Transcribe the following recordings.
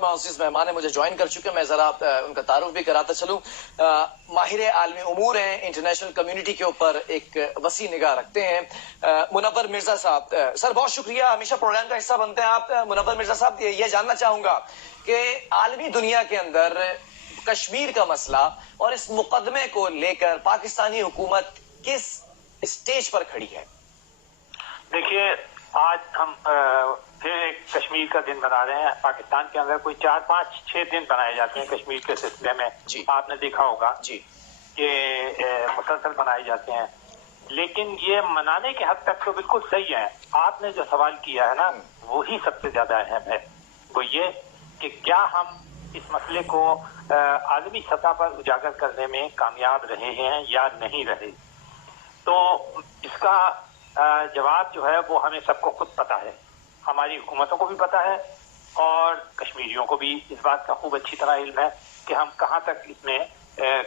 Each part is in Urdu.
معزز مہمان مجھے جوائن کر چکے ہیں. میں ذرا ان کا تعارف بھی کراتا چلوں. ماہر عالمی امور ہیں, انٹرنیشنل کمیونٹی کے اوپر ایک وسیع نگاہ رکھتے ہیں. منور مرزا صاحب, سر بہت شکریہ, ہمیشہ پروگرام کا حصہ بنتے ہیں آپ. منور مرزا صاحب, یہ جاننا چاہوں گا کہ عالمی دنیا کے اندر کشمیر کا مسئلہ اور اس مقدمے کو لے کر پاکستانی حکومت کس اسٹیج پر کھڑی ہے؟ دیکھیے, آج ہم پھر ایک کشمیر کا دن بنا رہے ہیں. پاکستان کے اندر کوئی 4 5 6 دن بنائے جاتے ہیں کشمیر کے سلسلے میں. آپ نے دیکھا ہوگا کہ مسلسل بنائے جاتے ہیں, لیکن یہ منانے کے حد تک تو بالکل صحیح ہے. آپ نے جو سوال کیا ہے نا, وہی سب سے زیادہ اہم ہے. وہ یہ کہ کیا ہم اس مسئلے کو عالمی سطح پر اجاگر کرنے میں کامیاب رہے ہیں یا نہیں رہے. تو اس کا جواب جو ہے وہ ہمیں سب کو خود پتا ہے. ہماری حکومتوں کو بھی پتا ہے اور کشمیریوں کو بھی اس بات کا خوب اچھی طرح علم ہے کہ ہم کہاں تک اس میں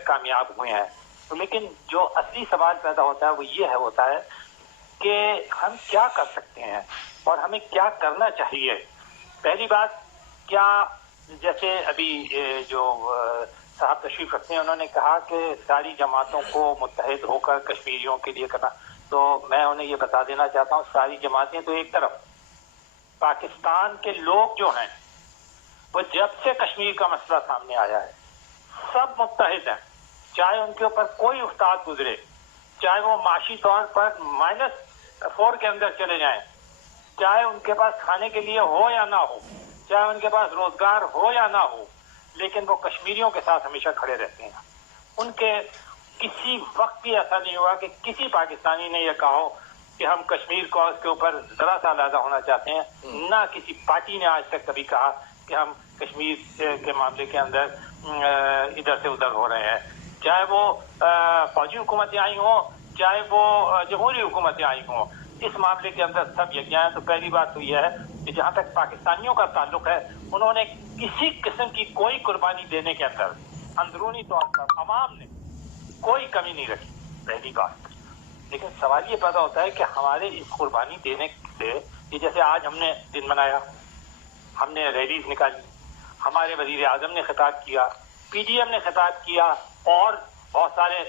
کامیاب ہوئے ہیں. لیکن جو اصلی سوال پیدا ہوتا ہے وہ یہ ہوتا ہے کہ ہم کیا کر سکتے ہیں اور ہمیں کیا کرنا چاہیے. پہلی بات, کیا جیسے ابھی جو صاحب تشریف رکھتے ہیں انہوں نے کہا کہ ساری جماعتوں کو متحد ہو کر کشمیریوں کے لیے کرنا, تو میں انہیں یہ بتا دینا چاہتا ہوں ساری جماعتیں تو ایک طرف, پاکستان کے لوگ جو ہیں وہ جب سے کشمیر کا مسئلہ سامنے آیا ہے سب متحد ہیں. چاہے ان کے اوپر کوئی افتاد گزرے, چاہے وہ معاشی طور پر -4 کے اندر چلے جائیں, چاہے ان کے پاس کھانے کے لیے ہو یا نہ ہو, چاہے ان کے پاس روزگار ہو یا نہ ہو, لیکن وہ کشمیریوں کے ساتھ ہمیشہ کھڑے رہتے ہیں. ان کے کسی وقت بھی ایسا نہیں ہوا کہ کسی پاکستانی نے یہ کہا ہو کہ ہم کشمیر کو اس کے اوپر ذرا سا علیحدہ ہونا چاہتے ہیں. نہ کسی پارٹی نے آج تک کبھی کہا کہ ہم کشمیر کے معاملے کے اندر ادھر سے ادھر ہو رہے ہیں. چاہے وہ فوجی حکومتیں آئی ہوں, چاہے وہ جمہوری حکومتیں آئی ہوں, اس معاملے کے اندر سب یکجا ہیں. تو پہلی بات تو یہ ہے کہ جہاں تک پاکستانیوں کا تعلق ہے, انہوں نے کسی قسم کی کوئی قربانی دینے کے اندر اندرونی طور پر عوام نے کوئی کمی نہیں رکھی, پہلی بات. لیکن سوال یہ پیدا ہوتا ہے کہ ہمارے اس قربانی دینے سے, یہ جیسے آج ہم نے دن منایا, ہم نے ریلیز نکالی, ہمارے وزیر اعظم نے خطاب کیا, پی ڈی ایم نے خطاب کیا اور بہت سارے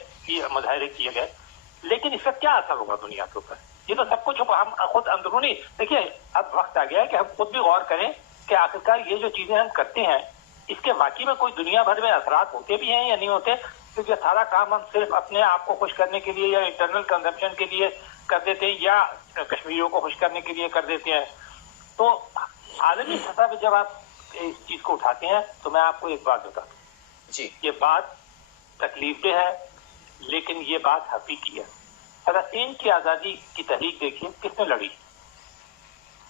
مظاہرے کیے گئے, لیکن اس کا کیا اثر ہوگا دنیا کے اوپر؟ یہ تو سب کچھ ہم خود اندرونی دیکھیے. اب وقت آ گیا ہے کہ ہم خود بھی غور کریں کہ آخرکار یہ جو چیزیں ہم کرتے ہیں اس کے واقعی میں کوئی دنیا بھر میں اثرات ہوتے بھی ہیں یا نہیں ہوتے, کیونکہ سارا کام ہم صرف اپنے آپ کو خوش کرنے کے لیے یا انٹرنل کنزمپشن کے لیے کر دیتے ہیں یا کشمیریوں کو خوش کرنے کے لیے کر دیتے ہیں. تو عالمی سطح پہ جب آپ اس چیز کو اٹھاتے ہیں تو میں آپ کو ایک بات بتا دوں, یہ بات تکلیف دہ ہے لیکن یہ بات حقیقی ہے. فلسطین کی آزادی کی تحریک دیکھیے کس نے لڑی,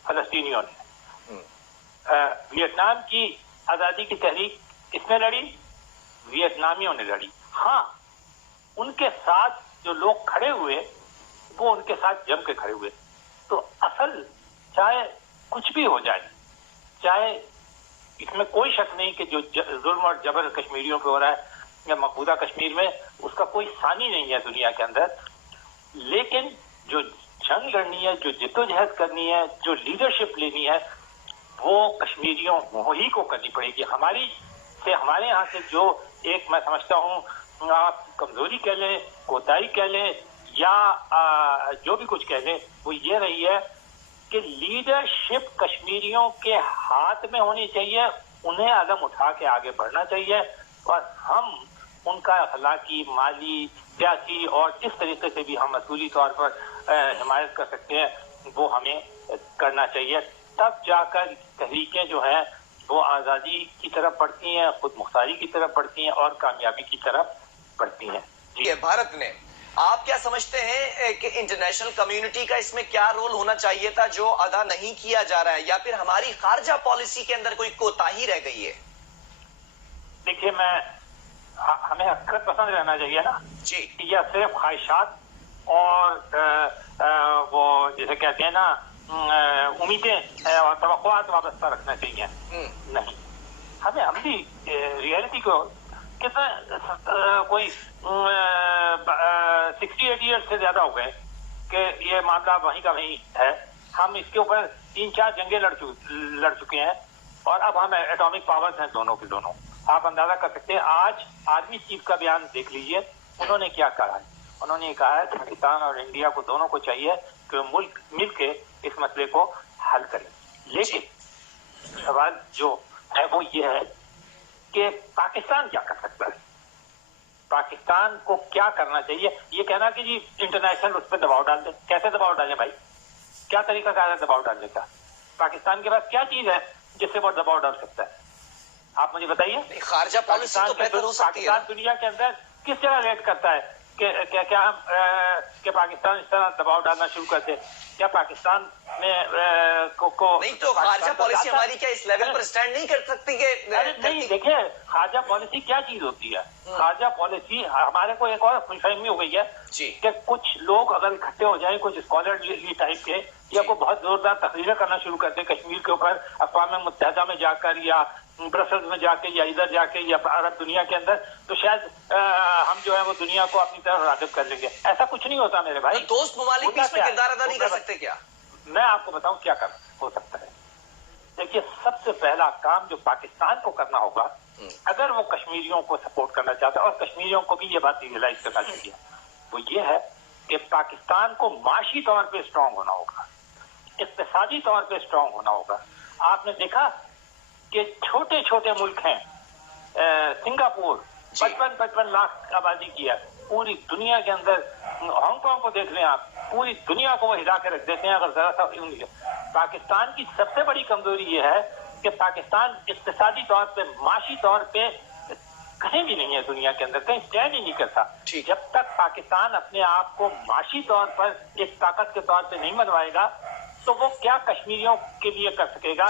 فلسطینیوں نے. ویتنام کی آزادی کی تحریک کس نے لڑی, ویتنامیوں نے لڑی. ہاں, ان کے ساتھ جو لوگ کھڑے ہوئے وہ ان کے ساتھ جم کے کھڑے ہوئے. تو اصل چاہے کچھ بھی ہو جائے, چاہے اس میں کوئی شک نہیں کہ جو ظلم اور جبر کشمیریوں پہ ہو رہا ہے یا مقبوضہ کشمیر میں, اس کا کوئی ثانی نہیں ہے دنیا کے اندر. لیکن جو جنگ لڑنی ہے, جو جدوجہد کرنی ہے, جو لیڈرشپ لینی ہے, وہ کشمیریوں ہی کو کرنی پڑے گی. ہمارے یہاں سے جو ایک میں سمجھتا ہوں آپ کمزوری کہہ لیں, کوتاہی کہہ لیں یا جو بھی کچھ کہہ لیں, وہ یہ رہی ہے کہ لیڈرشپ کشمیریوں کے ہاتھ میں ہونی چاہیے. انہیں عدم اٹھا کے آگے بڑھنا چاہیے اور ہم ان کا اخلاقی, مالی, سیاسی اور جس طریقے سے بھی ہم مسئولی طور پر حمایت کر سکتے ہیں وہ ہمیں کرنا چاہیے. تب جا کر تحریکیں جو ہیں وہ آزادی کی طرف بڑھتی ہیں, خود مختاری کی طرف بڑھتی ہیں اور کامیابی کی طرف بڑھتی ہیں. بھارت نے, آپ کیا سمجھتے ہیں کہ انٹرنیشنل کمیونٹی کا اس میں کیا رول ہونا چاہیے تھا جو ادا نہیں کیا جا رہا ہے, یا پھر ہماری خارجہ پالیسی کے اندر کوئی کوتاہی رہ گئی ہے؟ دیکھیے, ہمیں حقیقت پسند رہنا چاہیے نا جی, یا صرف خواہشات اور وہ جیسے کہتے ہیں نا امیدیں اور توقعات وابستہ رکھنا چاہیے. نہیں, ہمیں عملی ریئلٹی کو کتنا کوئی 68 ایئرس سے زیادہ ہو گئے کہ یہ معاملہ وہیں کا وہیں ہے. ہم اس کے اوپر 3 4 جنگیں لڑ چکے ہیں. اور اب ہم ایٹامک پاورز ہیں دونوں کے دونوں. آپ اندازہ کر سکتے ہیں آج آرمی چیف کا بیان دیکھ لیجئے, انہوں نے کیا کہا ہے. انہوں نے کہا ہے کہ پاکستان اور انڈیا کو دونوں کو چاہیے کہ ملک مل کے اس مسئلے کو حل کریں. لیکن سوال جو ہے وہ یہ ہے کہ پاکستان کیا کر سکتا ہے, پاکستان کو کیا کرنا چاہیے. یہ کہنا کہ جی انٹرنیشنل اس پہ دباؤ ڈال دیں, کیسے دباؤ ڈالیں بھائی, کیا طریقہ کار ہے دباؤ ڈالنے کا. پاکستان کے پاس کیا چیز ہے جس سے وہ دباؤ ڈال سکتا ہے, آپ مجھے بتائیے. خارجہ پالیسی تو بہتر ہو سکتی ہے. پاکستان دنیا کے اندر کس جگہ ریٹ کرتا ہے کہ ہم کہ پاکستان اس طرح دباؤ ڈالنا شروع کرتے. کیا پاکستان میں نہیں تو خارجہ پالیسی ہماری کیا اس لیول پر سٹینڈ نہیں کر سکتی کہ نہیں. دیکھیں خارجہ پالیسی کیا چیز ہوتی ہے. خارجہ پالیسی ہمارے کو ایک اور خوش فہمی ہو گئی ہے کہ کچھ لوگ اگر اکٹھے ہو جائیں, کچھ اسکالرلی ٹائپ کے, یا کوئی بہت زوردار تقریریں کرنا شروع کرتے ہیں کشمیر کے اوپر اقوام متحدہ میں جا کر یا برسلز میں جا کے یا ادھر جا کے یا عرب دنیا کے اندر, تو شاید ہم جو ہے وہ دنیا کو اپنی طرف راغب کر لیں گے. ایسا کچھ نہیں ہوتا میرے بھائی. دوست ممالک بھی اس میں کردار ادا نہیں کر سکتے کیا؟ میں آپ کو بتاؤں کیا ہو سکتا ہے. دیکھیے سب سے پہلا کام جو پاکستان کو کرنا ہوگا, اگر وہ کشمیریوں کو سپورٹ کرنا چاہتا ہے, اور کشمیریوں کو بھی یہ بات ریئلائز کرنا چاہیے, وہ یہ ہے کہ پاکستان کو معاشی طور پہ اسٹرانگ ہونا ہوگا, اقتصادی طور پہ اسٹرانگ ہونا ہوگا. آپ نے دیکھا کہ چھوٹے چھوٹے ملک ہیں, سنگاپور 55 لاکھ آبادی کی ہے, پوری دنیا کے اندر ہانگ کانگ کو دیکھ لیں آپ, پوری دنیا کو وہ ہلا کے رکھ دیتے ہیں اگر ذرا سا. پاکستان کی سب سے بڑی کمزوری یہ ہے کہ پاکستان اقتصادی طور پہ معاشی طور پہ کہیں بھی نہیں ہے دنیا کے اندر, کہیں اسٹینڈ ہی نہیں کرتا. جب تک پاکستان اپنے آپ کو معاشی طور پر ایک طاقت کے طور پہ نہیں بنوائے گا تو وہ کیا کشمیریوں کے لیے کر سکے گا.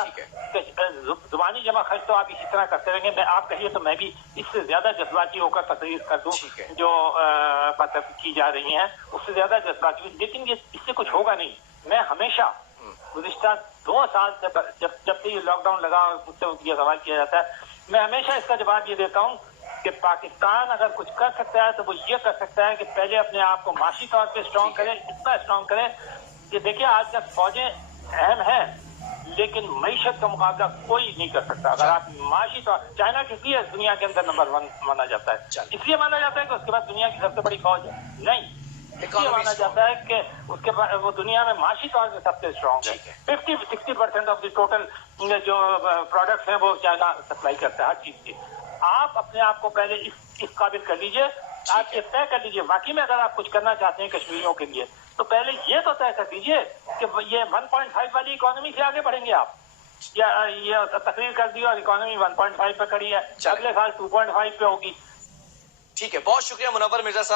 زبانی جمع خرچ تو آپ اسی طرح کرتے رہیں گے. میں آپ کہیے تو میں بھی اس سے زیادہ جذباتی ہو کر تقریر کر دوں جو مطلب کی جا رہی ہیں, اس سے زیادہ جذباتی, لیکن یہ اس سے کچھ ہوگا نہیں. میں ہمیشہ گزشتہ 2 سال سے جب سے یہ لاک ڈاؤن لگا اور مجھ سے یہ سوال کیا جاتا ہے, میں ہمیشہ اس کا جواب یہ دیتا ہوں کہ پاکستان اگر کچھ کر سکتا ہے تو وہ یہ کر سکتا ہے کہ پہلے اپنے آپ کو معاشی طور پہ اسٹرانگ کرے, اتنا اسٹرانگ کرے کہ دیکھیے آج کل فوجیں اہم ہیں لیکن معیشت کا مقابلہ کوئی نہیں کر سکتا. اگر آپ معاشی طور, چائنا کس لیے دنیا کے اندر نمبر 1 مانا جاتا ہے, اس لیے مانا جاتا ہے کہ اس کے بعد دنیا کی سب سے بڑی فوج ہے, نہیں اس لیے مانا جاتا ہے کہ اس کے بعد وہ دنیا میں معاشی طور سے سب سے اسٹرانگ ہے. 50-60% آف دی ٹوٹل جو پروڈکٹس ہیں وہ چائنا سپلائی کرتا ہے ہر چیز کی. آپ اپنے آپ کو پہلے اس قابل کر لیجئے, آپ یہ طے کر لیجئے واقعی میں اگر آپ کچھ کرنا چاہتے ہیں کشمیریوں کے لیے تو پہلے یہ تو طے کر دیجئے کہ یہ 1.5 والی اکانومی سے آگے بڑھیں گے آپ, یا یہ تقریر کر دی اور اکانومی 1.5 پہ کھڑی ہے, اگلے سال 2.5 پہ ہوگی. ٹھیک ہے, بہت شکریہ منور مرزا صاحب.